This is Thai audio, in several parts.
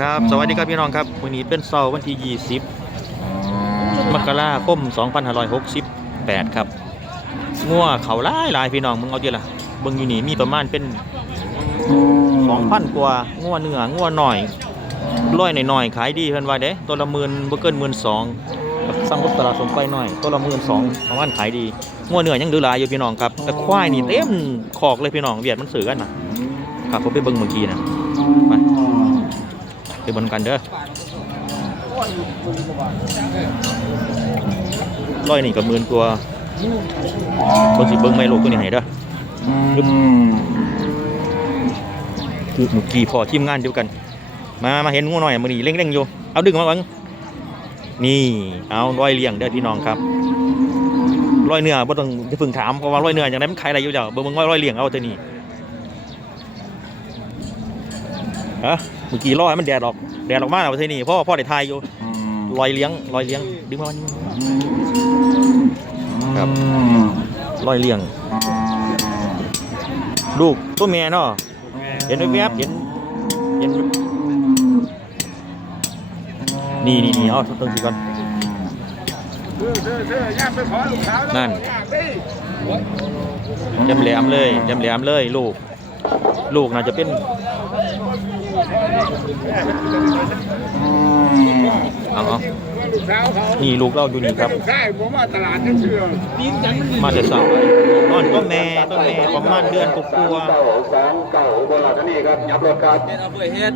ครับ สวัสดีครับพี่น้องครับวันนี้เป็นเสาร์วันที่ 20 มกราคม 2568 ครับงัวเขาหลายหลายพี่น้องมึงเอาเดียวละเบิ่งอยู่นี่มีประมาณเป็น 2,000 กว่างัวเนื้องัวหน่อยร้อยหน่อยๆขายดีเพิ่นว่าเด้ตัวละหมื่นบ่เกินหมื่นสองสั่งรถตลาดสมไปหน่อยตัวละหมื่นสองประมาณขายดีงัวเนื้อยังเหลือหลายอยู่พี่น้องครับแต่ควายนี่เต็มคอกเลยพี่น้องเวียดมันซื้อกันนะครับผมไปเบิ่งเมื่อกี้นะ ไปเบิ่งกันเด้อร้อยนี่กับหมื่นกว่าเบิ่งสิเบิ่งไม่โลกตัวนี้ให้เด้อคือเมื่อกี้พอทีมงานเดียวกัน มามาเห็นงูหน่อยมือนี้เร่งๆอยู่เอาดึงมาบังนี่เอาร้อยเลี้ยงเด้อพี่น้องครับร้อยเนื้อบ่ต้องจะพึ่งถามเพราะว่าร้อยเนื้ออย่างไรมันขายอะไรอยู่เจ้าเบิ่งเบิ่งว่าร้อยเลี้ยงเอาแต่นี่ฮะเมื่อกี้ร้อยมันแดดออกแดดออกมาแล้วเท่นี่พ่อพ่อได้ทายอยู่ร้อยเลี้ยงร้อยเลี้ยงดึงมาบังครับร้อยเลี้ยง ลูกตัวเมียเนาะเห็นแวบๆเห็นเห็นนี่นี่นี่เอาต้องสิก่อนนั่นจำแหลมเลยจำแหลมเลยลูก ลูกน่าจะเป็น เอาเอานี่ลูกเราอยู่นี่ครับ ใช่ผมว่าตลาดนั่นคือมาแต่สาวอ่อนก็แม่ก็แม่ประมาณเดือนกลัวาเก่าสองเก่าบนหลังนี่ครับยับรถครับ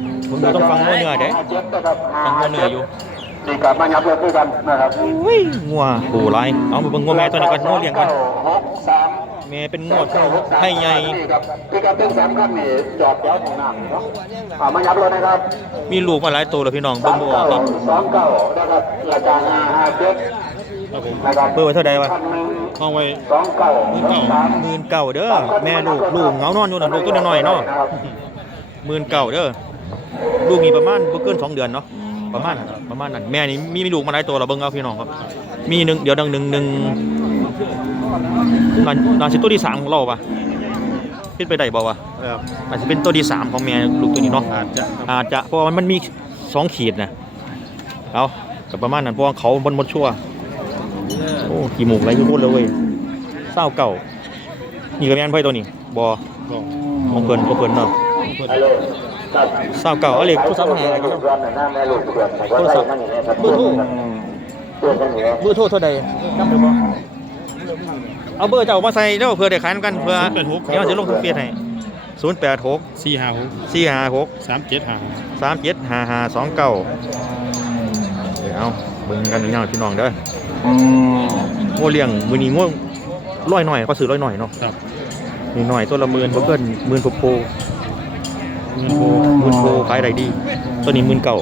ๆผมดูต้องฟังงัวเนื้อเด้เจ็ดนะครับฟังงัวเนื้ออยู่ นี่กลับมายับรถด้วยกันนะครับงัวปูไรเอาไปเบิ่งงัวแม่ตัวนี้ก่อนงัวเลี้ยงก่อนหกสามแม่เป็นงัวไทยใหญ่นี่ครับพี่กับเป็นสามขั้นนี่จอดย้อนของน้ำเนาะเอามายับรถนะครับ มีลูกมาหลายตัวแล้วพี่น้องสาเบิ่งมบ่ออกคเก่ารับสองเก่านะครับราคาห้าห้าเจ็ดนะครับเปิดไว้เท่าใดวะพันหนึ่งห้องไว้สองเก่าสามหมื่นเก่าเด้อแม่ลูกลูกเหงานอนอยู่น่ะลูกตัวน้อยๆเนาะหมื่นเก่าเด้อลูกมีประมาณบ่เกินสองเดือนเนาะ ประมาณประมาณนั้นแม่นี่มีมีลูกมาหลายตัวแล้วเบิ่งเอาพี่น้องครับ มีหนึ่งเดี๋ยวดังหนึ่งหนึ่งน่าน่าสิตัวที่สามของเราปะเป็นไปได้บ่วะครับอาจจะเป็นตัวที่สามของแม่ลูกตัวนี้เนาะอาจจะอาจจะเพราะว่ามันมีสองขีดนะเอากับประมาณนั้นเพราะว่าเขาบนบนชั่วโอ้กี่หมูกไรทุกคนเลยเว้ยเศร้าเก่านี่ก็แม่นไพ่ตัวนี้บอบอกของเพิ่นก็เพิ่นเนาะฮัลโหลครับเศร้าเก่าเอาเกโทรศัพท์มาให้อะไรกันรวมหาแม่ลูกเพื่อนโทรศัพท์เบอร์โทรเพื่อนกันอยู่เบอร์โทรเท่าใดเอาเบอร์เจ้ามาใส่เด้อเพื่อได้ขายนกันเพื่อเดี๋ยวจะลงทุนเฟซให้ศูนย์แปดหกสี่ห้าหกสี่ห้าหกสามเจ็ดห้าสามเจ็ดห้าห้าสองเก้าเดี๋ยวเอาบิ่งกันพี่น้องพี่น้องเด้อโง่เลี้ยงมือนี้โง่ร้อยหน่อยก็ซื้อร้อยหน่อยเนาะนี่หน่อยตัวละหมื่นบ่เกินหมื่นโปโป เงินโบหมื่นโปขายได้ดี ตัวนี้หมื่นเก่า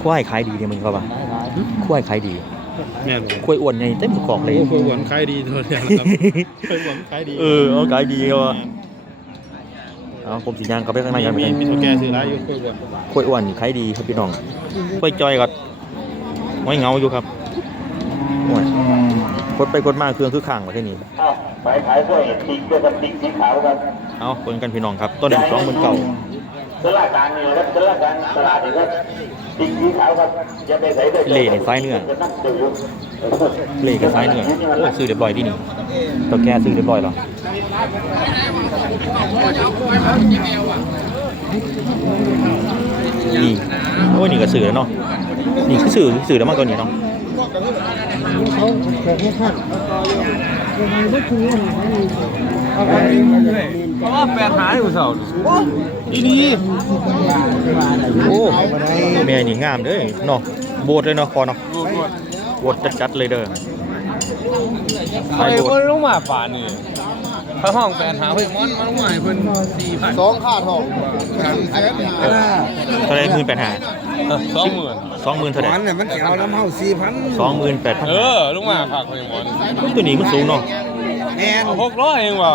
ควายขายดีเนี่ยมึงเขาปะควายขายดีแม่นบอกควายอ้วนไงเต็มกอกเลย โอ้โหหวานขายดีตัวเดียวครับเคยหวานขายดีเออเอาขายดีเขาว่าเอาผมสียางเขาไปข้างในยังมีไงมีตัวแกซื้อร้ายอยู่เคยหวานกล้วยอ้วนขายดีครับพี่น้องกล้วยจอยก็ไม่เหงาอยู่ครับโอ้ยกดไปกดมาเครื่องคือข้างมาที่นี่อ้า วไปขายกล้วยติ๊กด้วยกันติ๊กสีขาวกันเอาเปิดกันพี่น้องครับต้นหนึ่งสองหมื่นเก่าตลาดกลางนี่ครับตลาดกลางตลาดนี่ครับติ๊กสีขาวครับอย่าไปใส่ด้วยเล่ในไฟเนื้อจะนั่งดูอยู่เล่กับไฟเนื้อโอ้ยซื้อเรียบร้อยที่นี่ตัวแกซื้อเรียบร้อยแล้วนี่โอ้ยนี่ก็ซื้อแล้วเนาะนี่คือซื้อซื้อแล้วมากกว่านี้เนาะ เพราะว่าแปดหายอยู่เสาอีดีโอ้แม่นี่งามเด้อเนาะโบดเลยเนาะคอเนาะโบดจัดๆเลยเด้อใครคนลงมาป่านี่ พระห้องแปดหาเพิ่นมอนมาลงมาให้เพิ่นสี่พันสองค่าทองแสนเท่าไรหมื่นแปดห้าสองหมื่นสองหมื่นเท่าไหร่มันเนี่ยมันเกี่ยวน้ำเฮาสี่พันสองหมื่นแปดพันเออลงมาฝากเพิ่นมอนตัวนี้มันสูงเนาะแอนหกร้อยเองว่ะ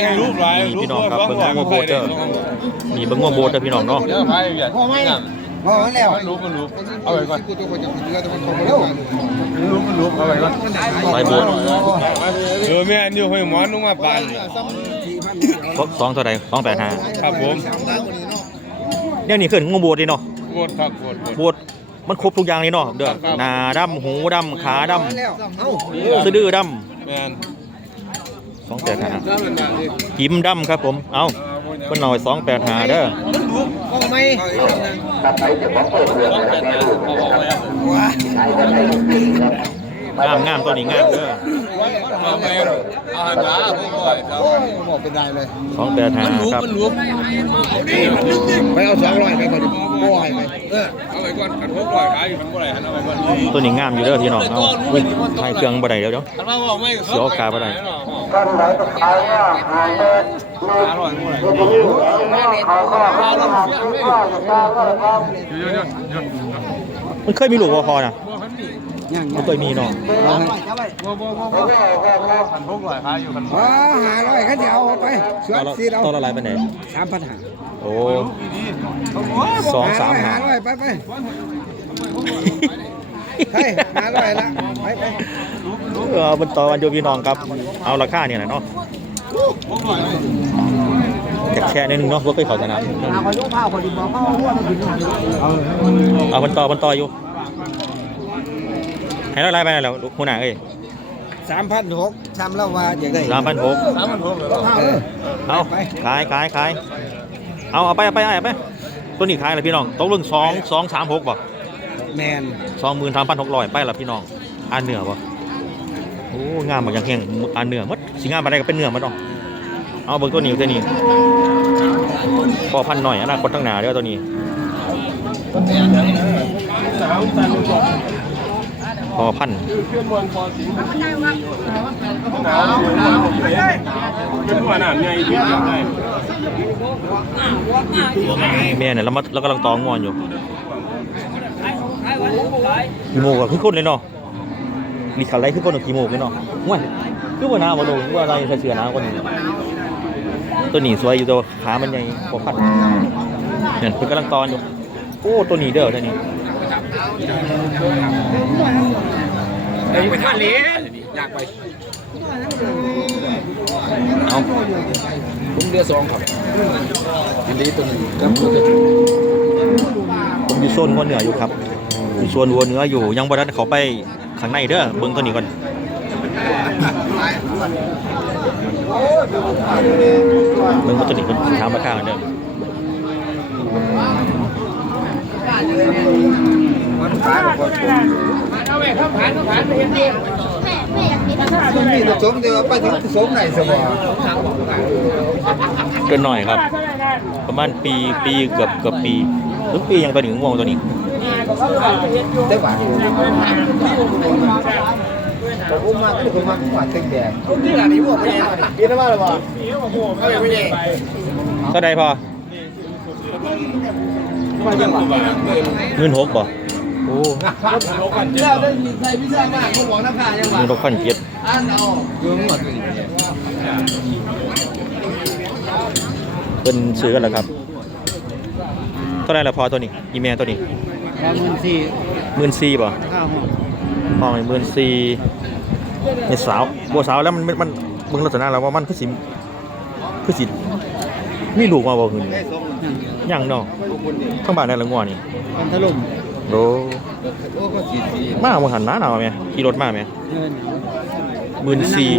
ยังรูปหลายนี่พี่น้องครับเบิ่งว่าโบดเด้อนี่เบิ่งว่าโบดเด้อพี่น้องเนาะเดี๋ยวพายให ญ่นั่นพอแล้วมันรูปมันรูปเอาไว้ก่อนเร็วมันรูปมันรูปเอาไว้ก่อนลายโบดเออแม่นอยู่ห้วยหมอนลงมาป่านนี่สี่พันสองเท่าไหร่สองแปดห้าครับผมเนี่ยนี่ขึ้นงูบวชดิเนาะโคตรครับโคตรบวชมันครบทุกอย่างเลยเนาะเด้อหน้าดำหูดำขาดแล้วเอ้าำสะดือดแมนำสองแปดห้าน้ำมันมาดิกิมดำครับผม เอา เพิ่นหน่อยสองแปดห้าเด้อเอาไหมตัดไปเดี๋ยวผมเปิดเรื่องนะครับแม่ลูกเอาออกไปอะว้าใช้กันได้จริงครับงามงามตัวนี้งามเด้อเอาไปเอาหันหน้าผมก่อนครับโอ้ยบอกเป็นได้เลยสองแปดห้าครับมันลุก ไปเอาสองร้อยไปก่อนโอ้ยไปเออเอาไปก่อนขันพกก่อนขายอยู่ขันบ่ไหร่ขันเอาไปก่อนตัวนี้งามอยู่เด้อพี่น้องเอาเว้ยถ่ายเครื่องบ่ได้เดี๋ยวเดี๋ยวขันว่าบอกไม่เสียวกาบ่ได้ท่านไหนก็ขายว่าหาเงินอร่อยบ่ไหร่จะยืดเอาข้าวข้าวข้าวข้าวมันเคยมีลูกบ่พอนะบ่คันนี้ยังมันเคยมีเนาะบ่บ่บ่บ่ขันพกก่อนขายอยู่ขันว้าหาร้อยเขาจะเอาไปสวตัดวละสีเราตัวละลายไปไหนสามพันห้า โอ้สองสามหาหาร้อยไปไปเฮ้ยหาร้อยละไปไปเออมันต่อวันโยพี่น้องครับ เอาราคาเนี่ยนะเนาะจะแค่นิดนึงเนาะว่าเคยเข้าสนามเอาคนลูกผ้าคนดีบอกเขาหัวมันถึงเอาเอามันต่อมันต่ออยู่ให้เราไล่ไปแล้วลูกหัวหน้าเอ้ยสามพันหกทำแล้วว่าอยากได้สามพันหกสามพันพกเลยเออเอาขายขายขาย เอาเอาไปเอาไปเอาไปตัวนี้ขายอะไรพี่น้องตกลงสองสองสามหกบ่แมนสองหมื่นสามพันหกร้อยไปละพี่น้องอันเหนือบ่โอ้งามแบบยังแห้งอันเหนือหมัดสิงามอะไรก็เป็นเหนือหมัดเนาะเอาเบิ่งตัวนี้ตัวนี้พอพันหน่อยอนาคตตั้งหนาเด้อตัวนี้พอพัน เป็นหัวหน้าใหญ่ที่อยากได้แม่เนี่ยเรามาเรากำลังตองงอนอยู่กี่โมงกับคือคนเลยเนาะมีขันไรคือคนกี่โมงเลยเนาะง่วยคือว่าน้าบ่ลงว่าอะไรใส่เสื้อหนาวกว่านี้ตัวหนีสวยอยู่ตัวขามันใหญ่พอพันเนี่ยเพิ่นกำลังตอนอยู่โอ้ตัวหนีเด้อตัวนี้ไปท่าเลี้ยอยากไป เอาผมเรือสองครับอันนี้ตัวนึงครับผมอยู่โซนวัวเหนืออยู่ครับอยู่โซนวัวเหนืออยู่ยังบ่ทันเขาไปข้างในเด้อเบิ่งตัวนี้ก่อนเบิ่งตัวนี้เป็นถามราคากันเด้อมัน มีแต่สมเดียวไปถึงสมไหนสมองเกินหน่อยครับ ประมาณปีปีเกือบเกือบปีหรือปียังตัวนี้ง่วงตัวนี้ได้หวานผมอุ้มมาก็ผมมาหวานเต็งแดงนี่แหละนี่พวกไม่ใช่กินได้บ้างหรือเปล่าไม่ใช่ก็ได้พอเงินหกบ่โอ้แล้วได้ยินใส่พิซซ่ามากเขาบอกน้ำขายังหวาเงินหกพันเจ็ดอันเอาเรื่องหมดเป็นซื้อกันแล้วครับเท่าไหรละพอตัวนี้อีเมลตัวนี้แค่หมื่นสี่หมื่นสี่บ่ข้าวหอมห้องหมื่นสี่เนี่ยสาวบัวสาวแล้วมันมันมันเบิ่งลักษณะแล้วว่ามันคือสิคือสิมีลูกมาบ่หืนยังเนาะทั้งบ้านได้ละงัวนี่กันถล่ม โดโอ้ก็สีสีมาบ่หันหน้าหนาวแม่ขี่รถมาแม่เงินหมื่นสี่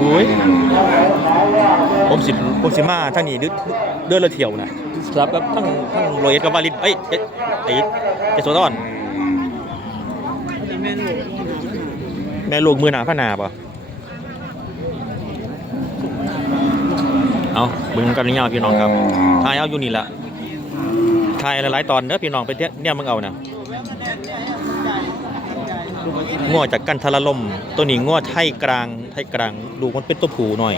อุ้ยผมสิผมสิมาทางนี้เดือนเละเที่ยวนะครับกับทั้งทั้งโรยเอ็ดกับวาลินเอ้ยเอ๊ะไอ้ไอ้โซดอน แม่ลูกมือหนาพนาป่ะเอาบึงกันยาวพี่น้องครับทายเอาอยู่นี่แหละ ทายหลายๆตอนเด้อพี่น้องไปเที่ยเนี่ยมึงเอานะง้อจากกันทรลม ตัวนี้ง้อไทยกลาง ไทยกลาง ดูมันเป็นตัวผูหน่อย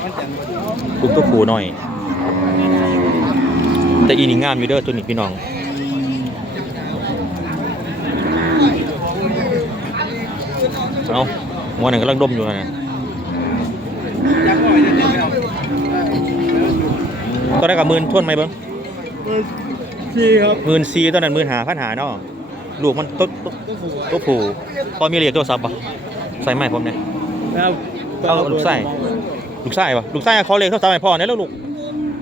ดูตัวผูหน่อย แต่อีนี่งามอยู่เด้อตัวนี้พี่น้องเอางัวหนึ่งกำลังดมอยู่นะตอนแรกกับมื่นทวนไหมเบิ้ง สี่ครับหมื่นสี่ตอนนั้นหมื่นหาพันหาเนาะลูกมันตัวตัวตัวผูพอมีเรียกตัวซับปะใส่ไม้ผมเนี่ยแล้วเอาลูกใส่ลูกชายปะลูกชายขอเลขโทรศัพท์ให้พ่อเนี่ยแล้วลูก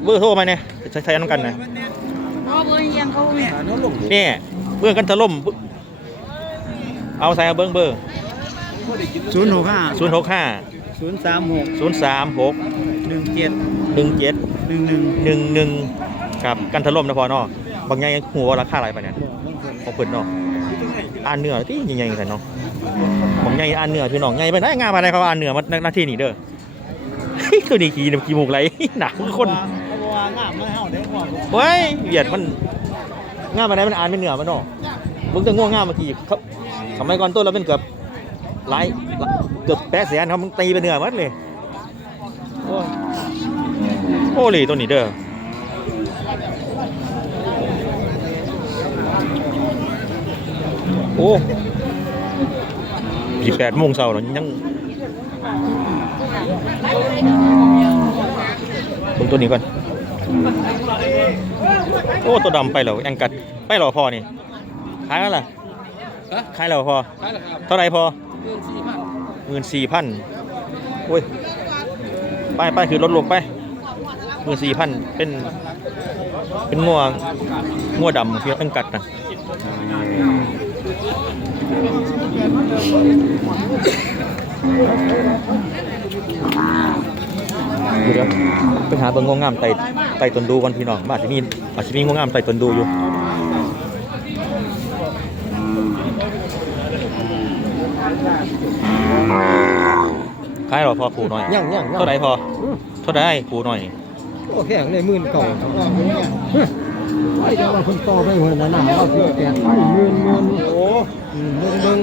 เบอร์โทรมาเนี่ยใช้ใช้น้ำกันนะเพราะเบอร์ยังเขาเนี่ยนี่เบื้องกันถล่มเอาใส่เอาเบิ้งเบอร์ศูนย์หกห้าศูนย์หกห้าศูนย์สามหกศูนย์สามหกหนึ่งเจ็ดหนึ่งเจ็ดหนึ่งหนึ่งหนึ่งหนึ่งกับกันถล่มนะพอเนาะ บางอย่างยังหัวาราคาอะไรปะเนี่ยของเปิดเนาะอ่านเนื้อที่ยังไงกันเนาะบางอย่างอ่านเนื้อพี่น้องไงไปไหนงานมาอะไรเขาอ่านเนื้อมาหน้าที่นี่เด้อตัวนี้ขี้ขี้มูกไหลหนักคนเขาบอกว่างามไม่เท่าเด้ยเหยียดมันง่ามมาไหนมันอ่านเป็นเหนือมันเนาะมึงจะง่วงง่ามเมื่อกี้เขาสมัยก่อนต้นเราเป็นเกือบหลายเกือบแปดแสนเขามึงตีเป็นเหนือมัดเลยโอ้โอ้เลยตัวนี้เด้อ โอ้ยี่แปดโมงเช้าแล้วยังตรงตัวนี้ก่อน โอ้ตัวดำไปแล้วแองกัด ไปหรอพอนี่ขายแล้วล่ะขายแล้วพอใช่แล้วครับเท่าไหรพอเดือนสี่พันหมื่นสี่พันโอ้ย ไปไปคือรถลงไปหมื่นสี่พันเป็น เป็นงัวงัวดำที่แองกัดนะ เดี๋ยวไปหาเบิ่งงวงามไต่ไต่ตนดูก่อนพี่น้องมาอาจจะมีอาจจะมีงวงามไต่ตนดูอยู่ขายหรอพอผูหน่อยยังยังเท่าไหรพอเท่าไหรผูหน่อยโอ้แพงเลยหมื่นเก่า ไอ้เจ้าว่าคนต่อไปหัวหน้าหน้าเอาที่แปดหมื่นหมื่นโอ้เบิ่งเบิ่ง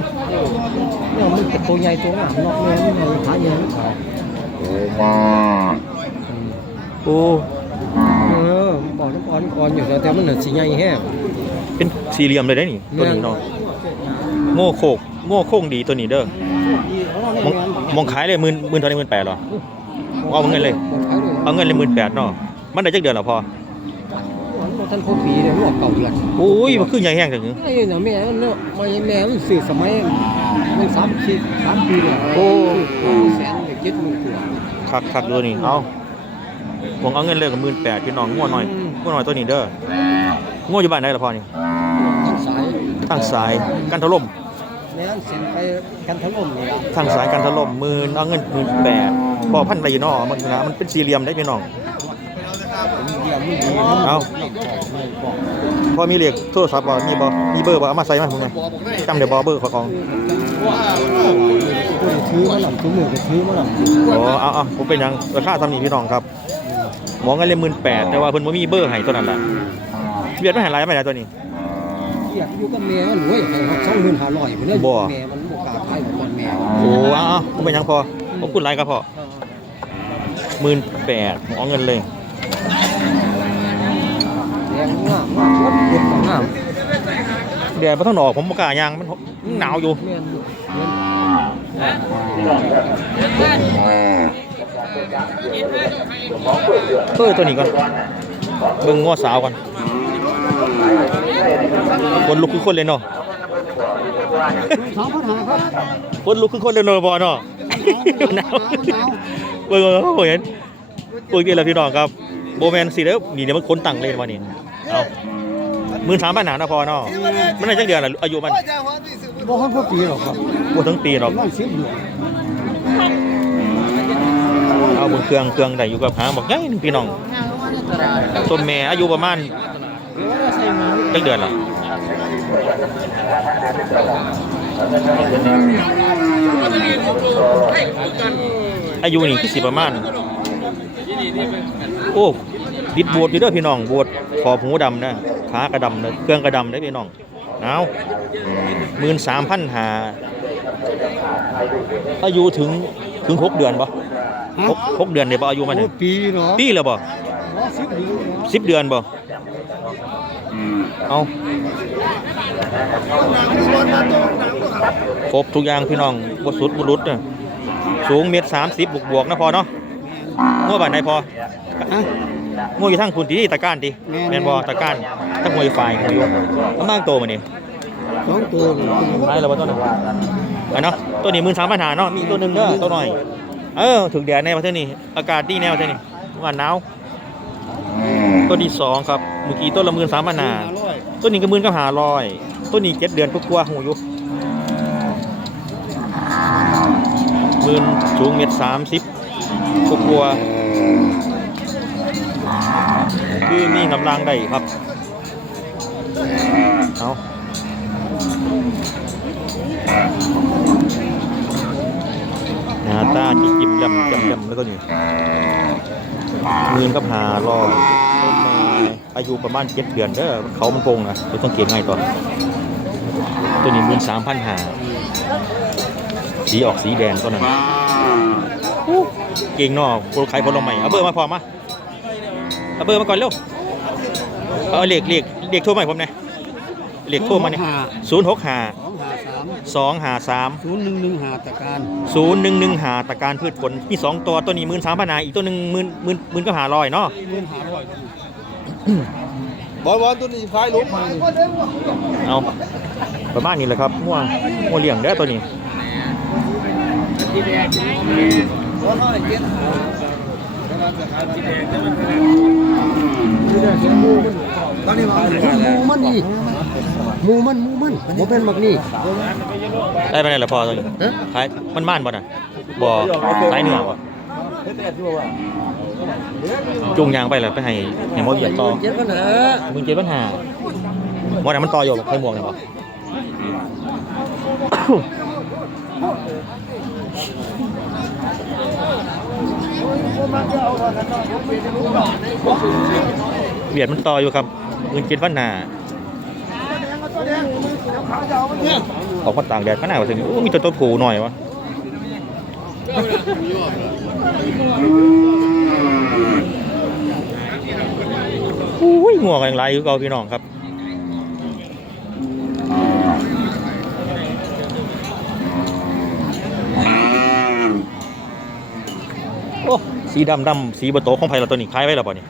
เนี่ยมันจะตัวใหญ่ตัวงามเนาะแม่นี่ไงขาใหญ่เขาโอ้เออบอน้ำอ่อนอ่อนอยู่แต่มันหน่ะสิใหญ่แฮงเป็นสี่เหลี่ยมเลยได้นี่ตัวนี้เนาะโง่โคกโง่โค้งดีตัวนี้เด้อมองมองขายเลยหมื่นหมื่นเท่าไหรหมื่นแปดหรอเอาเงินเลย เอาเงินเลยหมื่นแปดเนาะมันได้จักเดือนหรอพอ ท่านครบปีเลยรวบเก่าเดือนโอ้ยมันขึ้นใหญ่แห้งถึงไอ้เนี่ยแม่มันเนาะไม่แม่มันสื่อสมัยมันสามสิบสามปีเลยโอ้แสนเลยเจ็ดหมื่นกว่าคักคักตัวนี้เอาผมเอาเงินเลยกับหมื่นแปดพี่น้องง่วหน่อยง่วหน่อยตัวนี้เด้อง่วอยู่บ้านไหนล่ะพ่อนี่ทางสายทางสายกันถล่มแม่นเส้นไปกันถล่มเลยอะทางสายกันถล่มหมื่นเอาเงินหมื่นแปดพอพันไรเนาะมันนะมันเป็นสี่เหลี่ยมได้พี่น้อง เดียวมันดีเอาไม่บอกพอมีเลขโทรศัพท์บ่มีบ่มีเบอร์บ่เอามาใส่มาผมไงจำเดี๋ยวบ่เบอร์ของกูได้ถือมาหลังทุกมือก็ถือมาหลังอ๋อเอาเอาผมเป็นหยังราคาทำนี่พี่น้องครับหมอเงินเลยหมื่นแปดแต่ว่าเพิ่นบ่มีเบอร์ให้ตัวนั้นล่ะเบียดไม่หันไรไม่ได้ตัวนี้เกียกอยู่กับแม่มันรวยให้สองหมื่นห้าร้อยไปเลยบ่แม่มันบ่กล้าขายก่อนแม่โอ้เอาเอาผมเป็นหยังพอผมคุณไรครับพอหมื่นแปดหมอเงินเลย แดงงามมากวัดเด็ดงามแดดบ่ทันออกผมบ่กล้าย่างมันหนาวอยู่แม่นแม่นเบอตัวนี้ก่อนเบิ่งงัวสาวก่อนคนลุกคือคนเลยเนาะสองพันหาครับคนลุกคือคนเร็วๆบอเนาะหนาวเบิ่งเอาโอ้ยเห็นปกติแล้วพี่น้องครับ โบแมนสิเด้อนี่เดี๋ยวมันคนตังเลยวันนี้เอามื่นสามปัญหานะพอเนาะมันได้จักเดือนละอายุมันบ่คันพอปีหรอกครับบ่ถึงปีหรอกประมันสิบเดือนเอาบนเครื่องเครื่องได้อยู่กับหางบอกใหญ่หนึ่งพี่น้องต้นแม่อายุประมาณจักเดือนละอายุนี่คือสิประมาณโอ้ติดบวชอยู่เด้อพี่น้องบวชขอบหูดำนะขากระดำนะเครื่องกระดำได้อพี่น้องเอาหมื่นสามพันหาอายุถึงถึงหกเดือนปะหกหกเดือนเดี๋ยวปะอายุมันเนี่ยปีเนาะปีแล้วปะสิบเดือนเนาะสิบเดือนปะเอาครบทุกอย่างพี่น้องบสุดบุรุษเนี่ยสูงเมตรสามสิบบวกบวกๆนะพอเนาะ ง้อบ้านไหนพอฮะงูอยู่ทั้งคุณที่ตะก้านดิแม่นแม่แม่นบอตะก้านทั้งมวยฝ่ายงูอยู่มันมากโตมานี่สองตัวนี่ได้แล้วว่าตัวนั้นอันเนาะตัวนี้มื่นสามปัญหาเนาะมีตัวหนึ่งเด้อตัวหน่อย เออถึกแดดแนวประเทศนี้อากาศดีแนวประเทศนี้ว่าหนาวตัวที่สองครับเมื่อกี้ต้นละหมื่นสามพันหาต้นนี้ก็หมื่นก็หาร้อยต้นนี้เจ็ดเดือนกว่าๆหูอยู่หมื่นสูงเมตรสามสิบ กว่าๆคือมีกำลังได้ครับเอาหน้าตาจิจิบดำจำดำแล้วก็นี่หมื่นกับหาร้อยต้นไม้อายุประมาณเจ็ดเดือนเด้อเขามันโกงนะเราต้องเกียง่ายต่อตัวนี้มื่นสามพันหาสีออกสีแดงตัวนั้น เก่งเนอกคนขายผลไม้เอาเบอร์มาพอมาเอาเบอร์มาก่อนเร็วเอาเลขเลขเลขโทรมาให้ผมหน่อยเลขโทรมาเนี่ยศูนย์หกห้าสองหาสามสองห้าสามศูนย์หนึ่งหนึ่งหาตะการศูนย์หนึ่งหนึ่งหาตะการพืชผลมีสองตัวตัวนี้หมื่นสามพันหาอีกตัวหนึ่งหมื่นหมื่นหมื่นก็หาร้อยเนาะเงินหาร้อยบอลบอลตัวนี้คล้ายลูกเอาประมาณนี้แหละครับมั่วมั่วเลี้ยงเด้อตัวนี้ ตอนนี้มามูมันนี่มูมันมูมันบ่เป็นมักนี่ได้ไปไหนละพอตัวนี้ขายมันม่านบ่น่ะบ่สายเหนือบ่จุงยางไปแล้วไปให้ให้หมอเหยียบต่อมึงเจ็บปัญหาหมอน่ะมันต่ออยู่ใครหมวกเนี่ยบ่ เบียดมันต่ออยู่ครับมึงเจ็บปัญหนาออกมาต่างแดดขนาดว่าถึงโอ้มีตัวตัวผูหน่อยวะอุ้ยงัวกันหลายอยู่เก่าพี่น้องครับ โอ้สีดำดำสีบะโตของไผ่เราตัวนี้คล้ายไว้ล้วป่ะนี่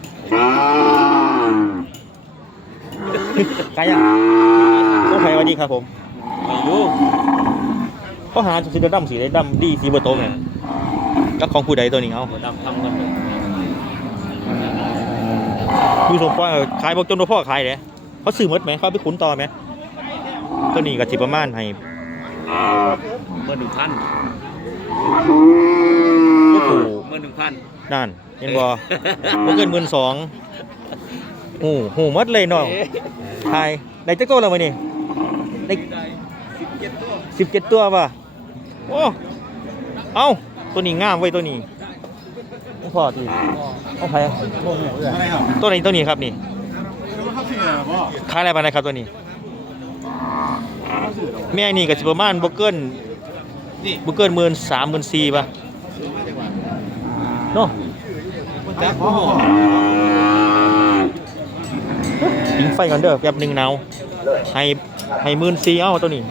คล้ายยังของไผ่วัสดีครับผมอยู่เขาหาสีดำสีดำดีสีบะโตไงแล้วของผู้ใดตัวนี้เอาดำทำกันอยู่สมปอขายบอกจนตัวพ่อขายเลยเขาซื้อมดไหมเขาไปขุนต่อไหมตัวนี้กับจิประมาณให้เมื่อหนึ่งพัน ลูกผูเมื่อหนึ่งพันนั่นเห็นบ่บ่เกินหมื่นสองหูหูหมดเลยน้องทายได้จักตัวแล้วมื้อนี้ได้สิบเจ็ดตัวป่ะโอ้เอ้าตัวนี้งามไว้ยตัวนี้ต้องพอทีเอาไปตัวไหนตัวนี้ครับนี่ขายอะไรไปนะครับตัวนี้ แม่นี่ก็สิประมาณบ่เกินบ่เกินหมื่นสามหมื่นสี่ป่ะ เนาะจักพ่อยิงไฟกันเด้อแป๊บหนึ่งหนาวให้ให้หมื่นสี่เอ้าตัวนี้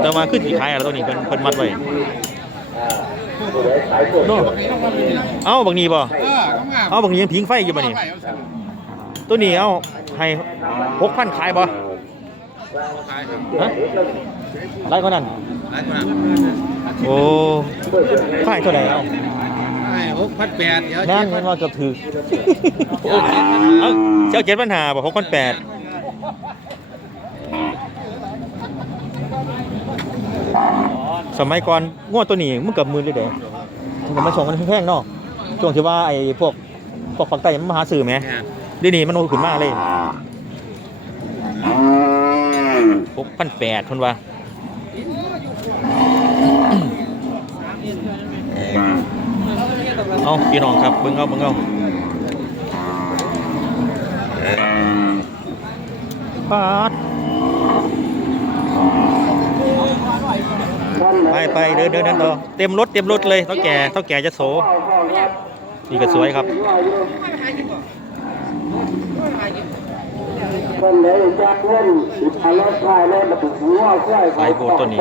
แต่มาขึ้นสีขายอะไรตัวนี้เพิ่นเพิ่นมัดไว้โน่เอ้าบางนี้บ่เออเขางามเอ้าบางนี้ยังพิงไฟอยู่บ่นี่ตัวนี้เอ้าให้หกพันขายบ่ขายครับฮะไรกว่านั้นหลายคนอะโอ้ขายเท่าไหร่เอ้าให้หกพันแปดเดี๋ยวนั่นเห็นว่าเกือบถือเอ้าเจ้าเจ็ดปัญหาบ่หกพันแปดสมัยก่อนงวดตัวนี้มันเกือบหมื่นเลยเด้มันก็มาส่งกันแพงๆเนาะช่วงที่ว่าไอ้พวกพวกฝักไตมันมาหาซื้อไหมเนี่ยเดี๋ยวนี้มันโอ้ขึ้นมากเลยหกพันแปดคนว่า เอาพี่น้องครับเบิ่งเอาเบิ่งเอาปาดไปไปเดินเดินเดินต่อเต็มรถเต็มรถเลยเท่าแก่เท่าแก่จะโสนี่ก็สวยครับไหนจะเล่นอะไรใครเล่นมาถึงหัวใช่สายโบตัวนี้